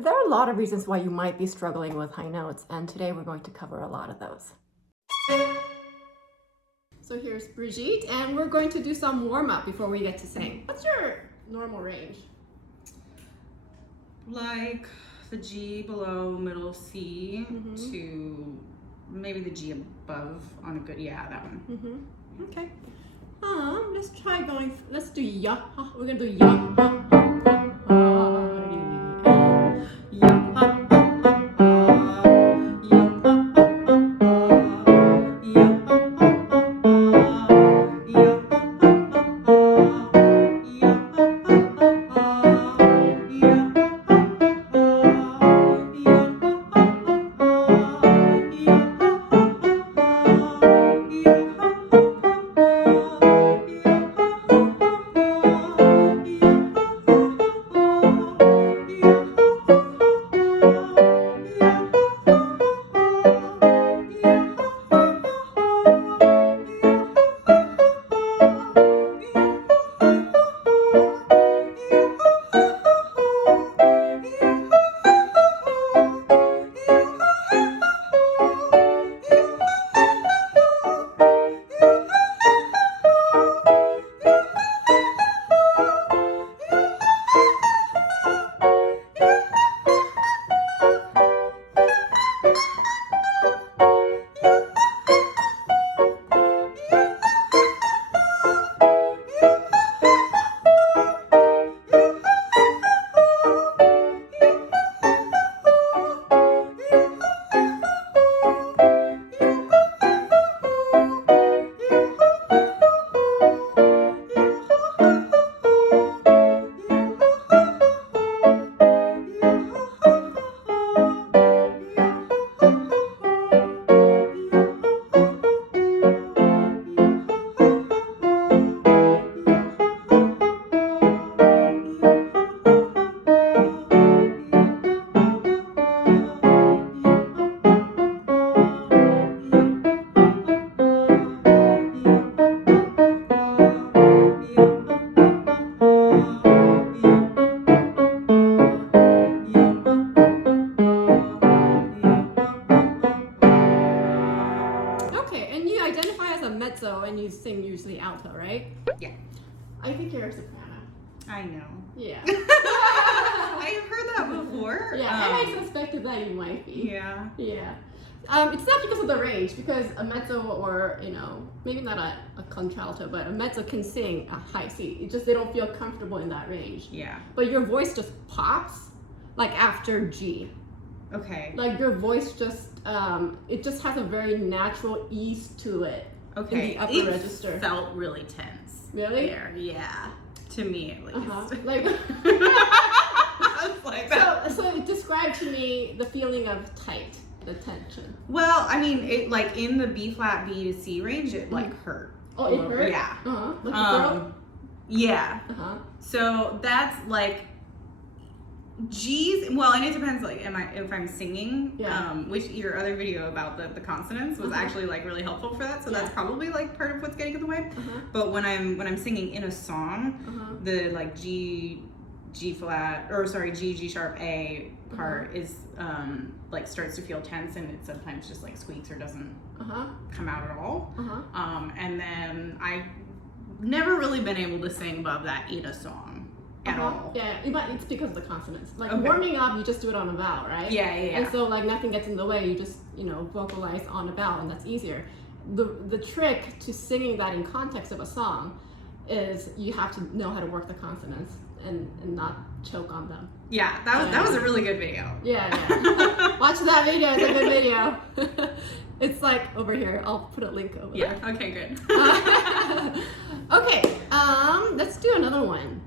There are a lot of reasons why you might be struggling with high notes, and today we're going to cover a lot of those. So here's Brigitte, and we're going to do some warm-up before we get to sing. What's your normal range? Like the G below middle C to maybe the G above on a good, yeah, that one. Okay. Let's try going, let's do ya. We're gonna do ya. Mezzo, and you sing usually alto, right? Yeah. I think you're a soprano. I know. Yeah. I've heard that before. Yeah, and I suspected that you might be. Yeah. Yeah. It's not because of the range, because a mezzo or, maybe not a contralto, but a mezzo can sing a high C. It's just they don't feel comfortable in that range. Yeah. But your voice just pops, like after G. Okay. Like your voice just, it just has a very natural ease to it. Okay. In the upper register. It felt really tense. Really? There. Yeah. To me, at least. Like. Like that. So describe to me the feeling of tight, the tension. Well, I mean, it like in the B flat B to C range, it like hurt. Oh, it hurt? Yeah. Like the throat? Yeah. So that's like G's. Well, and it depends. Like, if I'm singing? Yeah. Which your other video about the consonants was actually like really helpful for that. So that's probably like part of what's getting in the way. But when I'm singing in a song, the like G flat, or sorry, G sharp A part is like starts to feel tense, and it sometimes just like squeaks or doesn't come out at all. And then I never really been able to sing above that in a song at all. Yeah, it's because of the consonants. Like warming up, you just do it on a vowel, right? Yeah. And so like nothing gets in the way. You just vocalize on a vowel, and that's easier. The trick to singing that in context of a song is you have to know how to work the consonants and not choke on them. Yeah, that was a really good video. Yeah. Watch that video. It's a good video. It's like over here. I'll put a link over there. Yeah. Okay. Good. Okay. Let's do another one.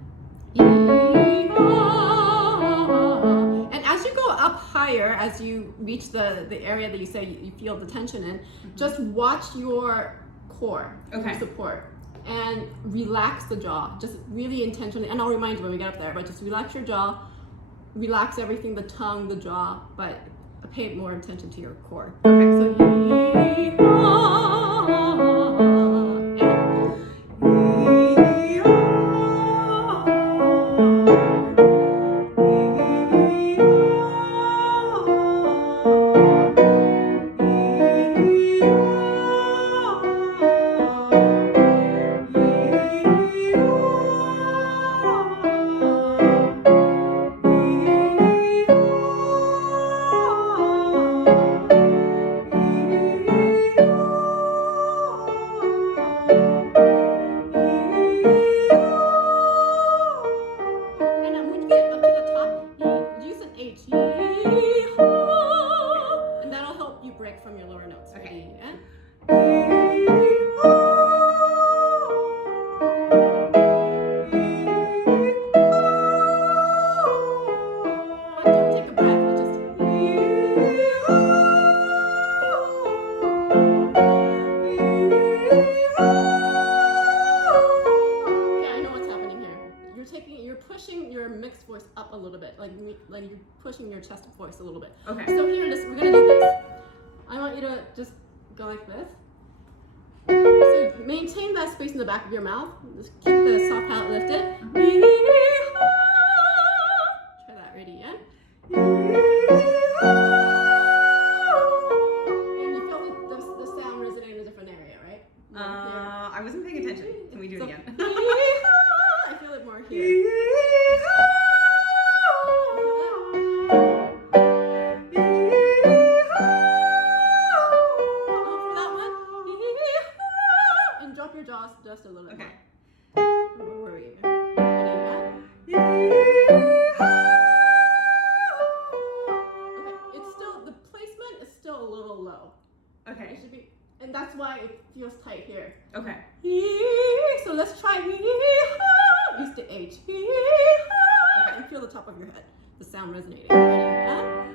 And as you go up higher, as you reach the area that you say you feel the tension in, just watch your core, your support, and relax the jaw. Just really intentionally, and I'll remind you when we get up there, but just relax your jaw, relax everything, the tongue, the jaw, but pay more attention to your core. Okay, so pushing your chest voice a little bit. Okay. So here, we're gonna do this. I want you to just go like this. So maintain that space in the back of your mouth. Just keep the soft palate lifted. Try that. Ready? And you feel the sound resonate in a different area, right? I wasn't paying attention. Can we do it again? I feel it more here. Drop your jaws just a little bit. Okay. Where were we? Ready? Okay. It's still, the placement is still a little low. Okay. It should be, and that's why it feels tight here. Okay. So let's try. Use the H. Okay. And feel the top of your head. The sound resonating. Ready?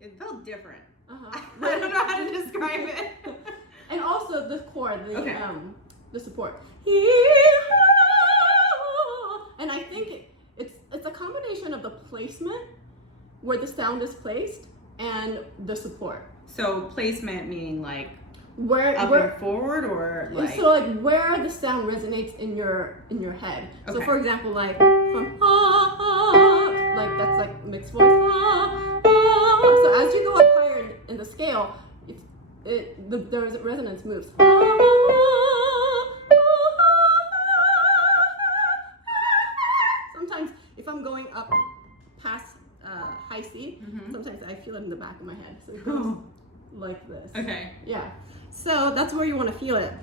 It felt different. Uh-huh. I don't know how to describe it. And also the chord, the support. And I think it's a combination of the placement, where the sound is placed, and the support. So placement meaning like where and forward, or like so like where the sound resonates in your head. Okay. So for example, like from like that's like mixed voice. So as you go up higher in the scale, the resonance moves. Sometimes if I'm going up past high C, sometimes I feel it in the back of my head. So it goes like this. Okay. Yeah. So that's where you want to feel it.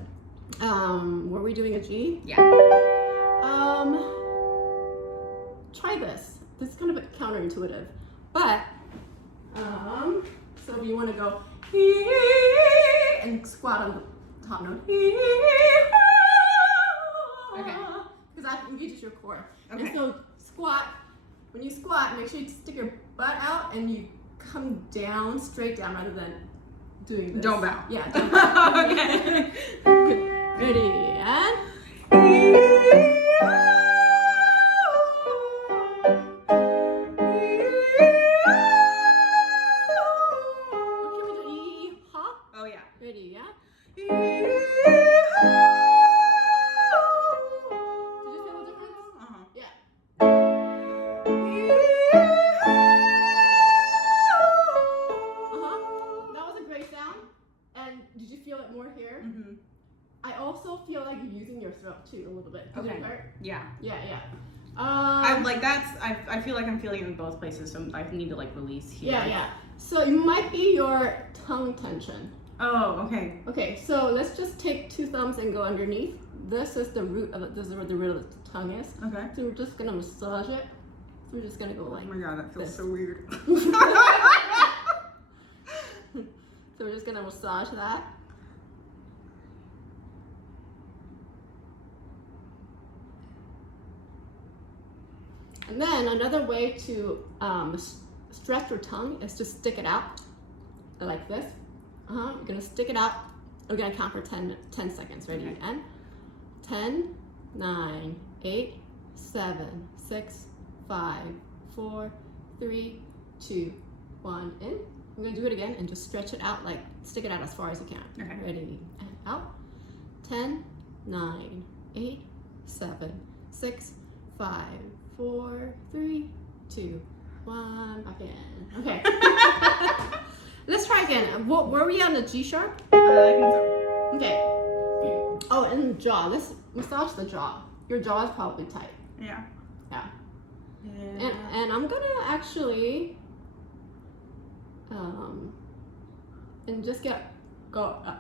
Were we doing a G? Yeah. Try this. This is kind of counterintuitive, but so if you want to go and squat on the top note, Okay. because that engages your core. Okay. And so squat. When you squat, make sure you stick your butt out and you come down, straight down, rather than doing this. Don't bow. Yeah. Don't bow. Okay. Ready and. Oh yeah. Ready, yeah? Did you feel the difference? Uh-huh. Yeah. That was a great sound. And did you feel it more here? Mm-hmm. I also feel like you're using your throat too a little bit. Did Okay. it hurt? Yeah. Yeah, yeah. I feel like I'm feeling it in both places, so I need to like release here. Yeah, yeah. So it might be your tongue tension. Oh, okay. Okay, so let's just take 2 thumbs and go underneath. This is the root of it. This is where the root of the tongue is. Okay. So we're just gonna massage it. So we're just gonna go like. Oh my god, that feels this. so weird. So we're just gonna massage that. And then another way to stretch your tongue is to stick it out like this. You're gonna stick it out. We're gonna count for 10 seconds. Ready? Okay. And 10, 9, 8, 7, 6, 5, 4, 3, 2, 1. In. I'm gonna do it again and just stretch it out, like stick it out as far as you can. Okay. Ready? And out. 10, 9, 8, 7, 6, 5, 4, 3, 2, 1. Back in. Okay. Let's try again. Were we on the G sharp? I think so. Okay. Oh, and the jaw. Let's massage the jaw. Your jaw is probably tight. Yeah. Yeah. Yeah. And I'm gonna actually and just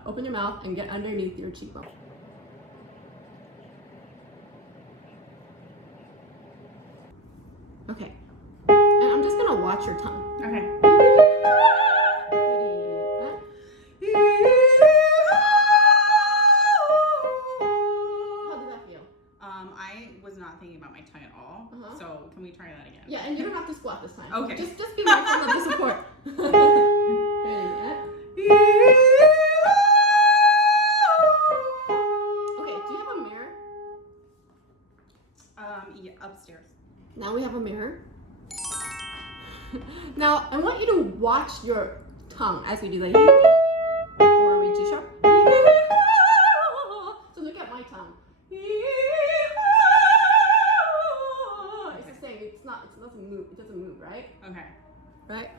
open your mouth and get underneath your cheekbone. Okay. And I'm just gonna watch your tongue. Okay. How did that feel? I was not thinking about my tongue at all. So can we try that again? Yeah, and you don't have to squat this time. Okay. Just be mindful of the support. Ready? Okay, do you have a mirror? Yeah, upstairs. Now we have a mirror. Now I want you to watch your tongue as we do the or we G sharp. So look at my tongue. It's the same. It doesn't move. It doesn't move, right? Okay. Right?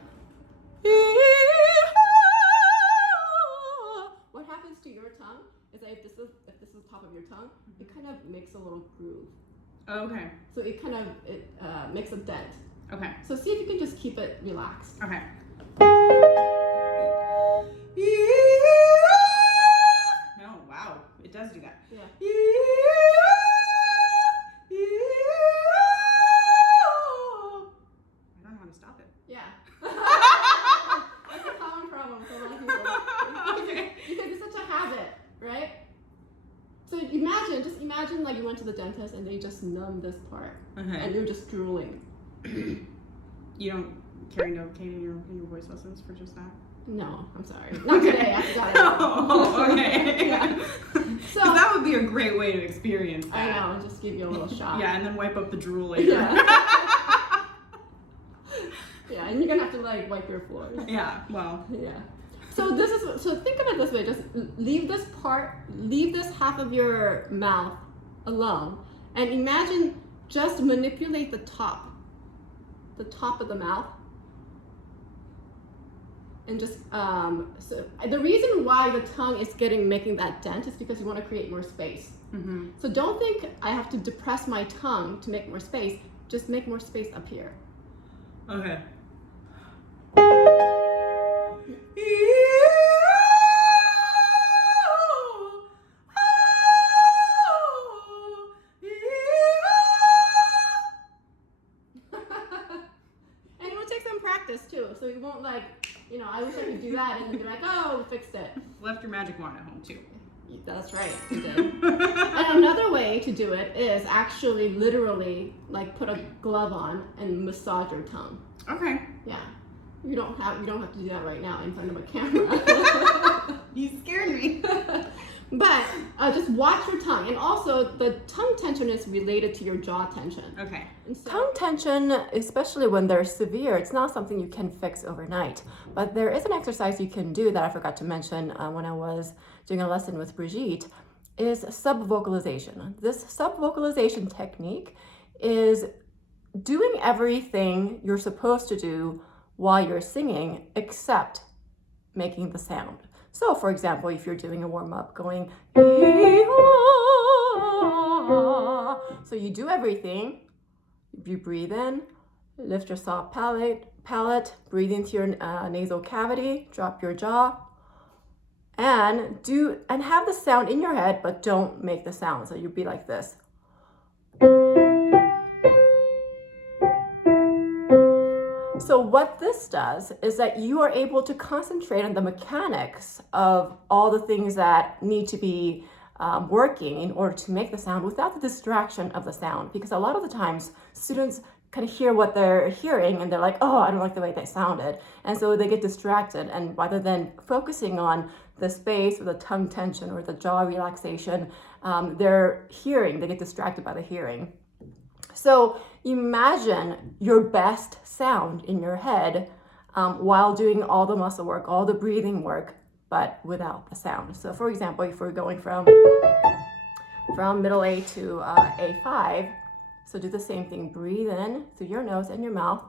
What happens to your tongue is that if this is the top of your tongue, it kind of makes a little groove. Okay. So it kind of makes a dent. Okay. So see if you can just keep it relaxed. Okay. Oh wow, it does do that. Yeah. I don't know how to stop it. Yeah. That's a common problem for a lot of people. Okay. Because it's such a habit, right? So just imagine like you went to the dentist and they just numb this part, and you're just drooling. You don't carry Novocaine in your voice lessons for just that? No, I'm sorry. Not today. I forgot it. Oh, okay. Yeah. So that would be a great way to experience that. I know, just give you a little shot. Yeah, and then wipe up the drool later. Yeah. Yeah, and you're gonna have to like wipe your floors. Yeah, well. Yeah. So think of it this way, just leave this half of your mouth alone, and imagine just manipulate the top of the mouth. And just, so the reason why the tongue is making that dent is because you want to create more space. Mm-hmm. So don't think I have to depress my tongue to make more space, just make more space up here. Okay. And it will take some practice too, so you won't like, I wish I could do that and be like, oh, we fixed it. Left your magic wand at home too. That's right, you did. And another way to do it is actually literally like put a glove on and massage your tongue. Okay. Yeah. You don't have to do that right now in front of a camera. You scared me. But just watch your tongue. And also the tongue tension is related to your jaw tension. Okay. Tongue tension, especially when they're severe, it's not something you can fix overnight. But there is an exercise you can do that I forgot to mention when I was doing a lesson with Brigitte, is subvocalization. This subvocalization technique is doing everything you're supposed to do while you're singing except making the sound. So for example, if you're doing a warm-up going, so you do everything. You breathe in, lift your soft palate, breathe into your nasal cavity, drop your jaw, and have the sound in your head, but don't make the sound. So you'll be like this. So what this does is that you are able to concentrate on the mechanics of all the things that need to be working in order to make the sound without the distraction of the sound. Because a lot of the times students kind of hear what they're hearing and they're like, oh, I don't like the way they sounded. And so they get distracted, and rather than focusing on the space or the tongue tension or the jaw relaxation, they get distracted by the hearing. So imagine your best sound in your head while doing all the muscle work, all the breathing work, but without the sound. So for example, if we're going from middle A to A5, so do the same thing. Breathe in through your nose and your mouth.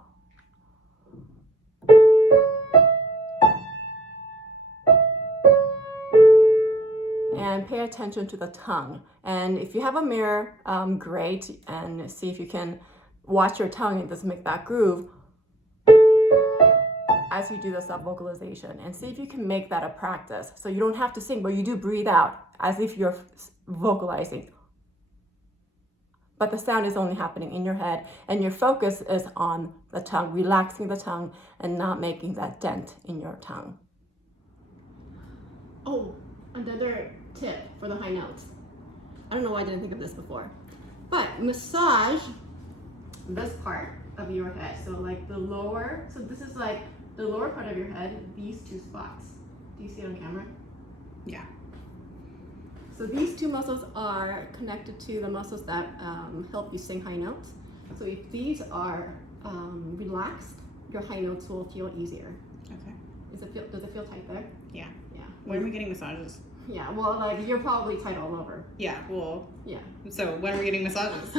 And pay attention to the tongue. And if you have a mirror, great. And see if you can watch your tongue and just make that groove as you do the subvocalization. And see if you can make that a practice. So you don't have to sing, but you do breathe out as if you're vocalizing. But the sound is only happening in your head, and your focus is on the tongue, relaxing the tongue and not making that dent in your tongue. Oh, another tip for the high notes. I don't know why I didn't think of this before. But massage this part of your head. So like this is like the lower part of your head, these two spots. Do you see it on camera? Yeah. So these two muscles are connected to the muscles that help you sing high notes. So if these are relaxed, your high notes will feel easier. Okay. Does it feel tight there? Yeah. Yeah. When are we getting massages? Yeah, well, like, you're probably tight all over. Yeah, well. Yeah. So when are we getting massages?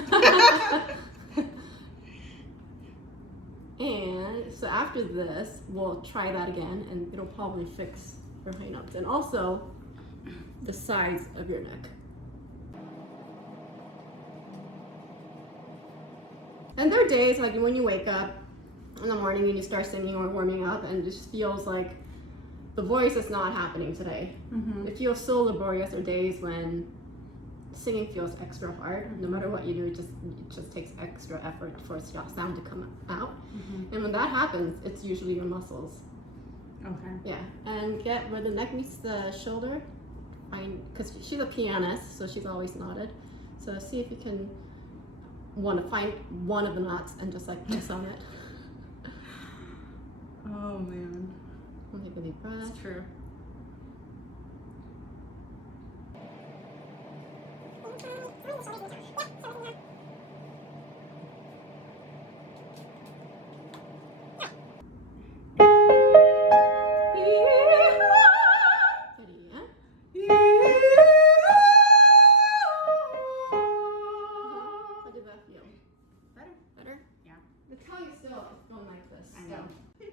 And so after this, we'll try that again, and it'll probably fix your high notes. And also, the sides of your neck. And there are days, like, when you wake up in the morning and you start singing or warming up, and it just feels like the voice is not happening today. Mm-hmm. It feels so laborious. There are days when singing feels extra hard. No matter what you do, it just takes extra effort for a sound to come out. Mm-hmm. And when that happens, it's usually your muscles. Okay. Yeah, and get where the neck meets the shoulder. Because she's a pianist, so she's always nodded. So see if you can find one of the knots and just like press on it. Oh man. Take a deep breath. That's true.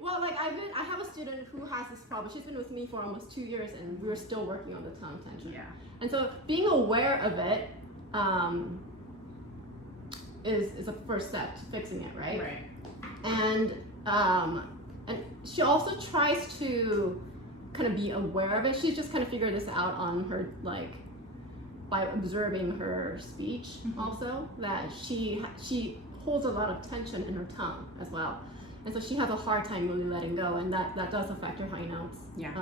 Well, like I have a student who has this problem. She's been with me for almost 2 years, and we're still working on the tongue tension. Yeah. And so being aware of it is a first step to fixing it, right? Right. And she also tries to kind of be aware of it. She's just kind of figured this out on her, like, by observing her speech. Mm-hmm. Also, that she holds a lot of tension in her tongue as well. And so she has a hard time really letting go, and that does affect her high notes. Yeah.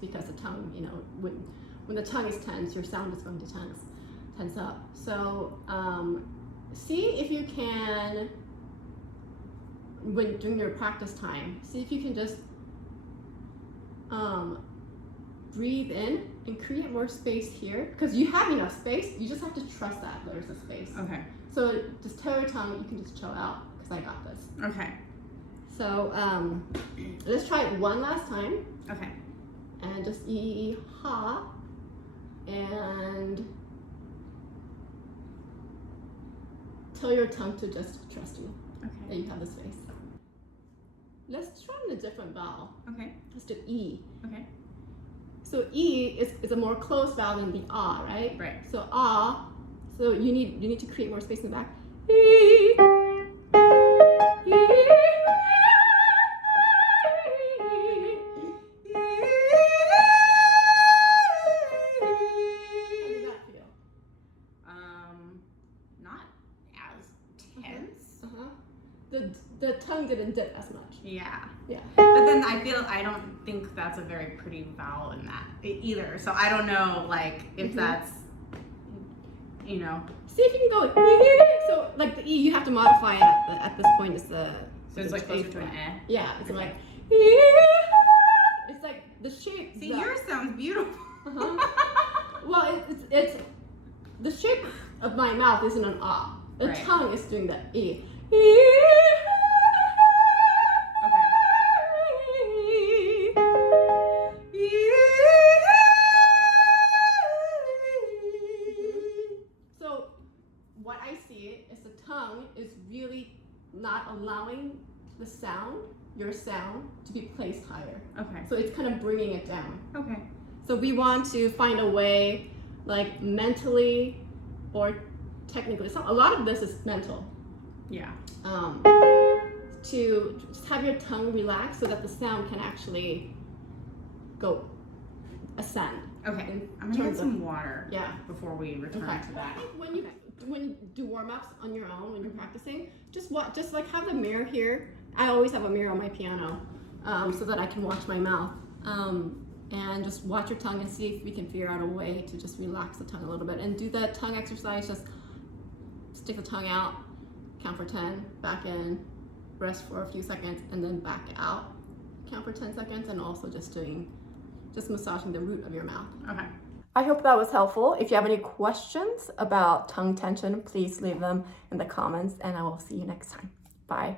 Because the tongue, you know, when the tongue is tense, your sound is going to tense up. So see if you can, during your practice time, see if you can just breathe in and create more space here, because you have enough space. You just have to trust that there's a space. Okay. So just tell your tongue you can just chill out, because I got this. Okay. So let's try it one last time. Okay. And just ha, and tell your tongue to just trust you that Okay. you have the space. Let's try a different vowel. Okay. Let's do E. Okay. So E is a more closed vowel than the ah, right? Right. So ah, so you need to create more space in the back. E. E. The tongue didn't dip as much. Yeah. Yeah. But then I don't think that's a very pretty vowel in that either. So I don't know, like, if that's, you know. See if you can go. So like the E, you have to modify it at this point. Is the So it's like closer to an eh. Yeah. It's like. It's like the shape. See, yours sounds beautiful. Well, it's the shape of my mouth isn't an ah. The Right. tongue is doing the E. So what I see is the tongue is really not allowing the sound, your sound, to be placed higher. Okay. So it's kind of bringing it down. Okay. So we want to find a way, like mentally or technically, a lot of this is mental. Yeah. To just have your tongue relax so that the sound can actually go ascend. Okay. I'm gonna get some water. Yeah. Before we return to that. When you do warm-ups on your own when you're practicing, just like have the mirror here. I always have a mirror on my piano, so that I can watch my mouth. And just watch your tongue and see if we can figure out a way to just relax the tongue a little bit. And do the tongue exercise, just stick the tongue out, count for 10, back in, rest for a few seconds, and then back out, count for 10 seconds, and also just massaging the root of your mouth. Okay. I hope that was helpful. If you have any questions about tongue tension, please leave them in the comments, and I will see you next time. Bye.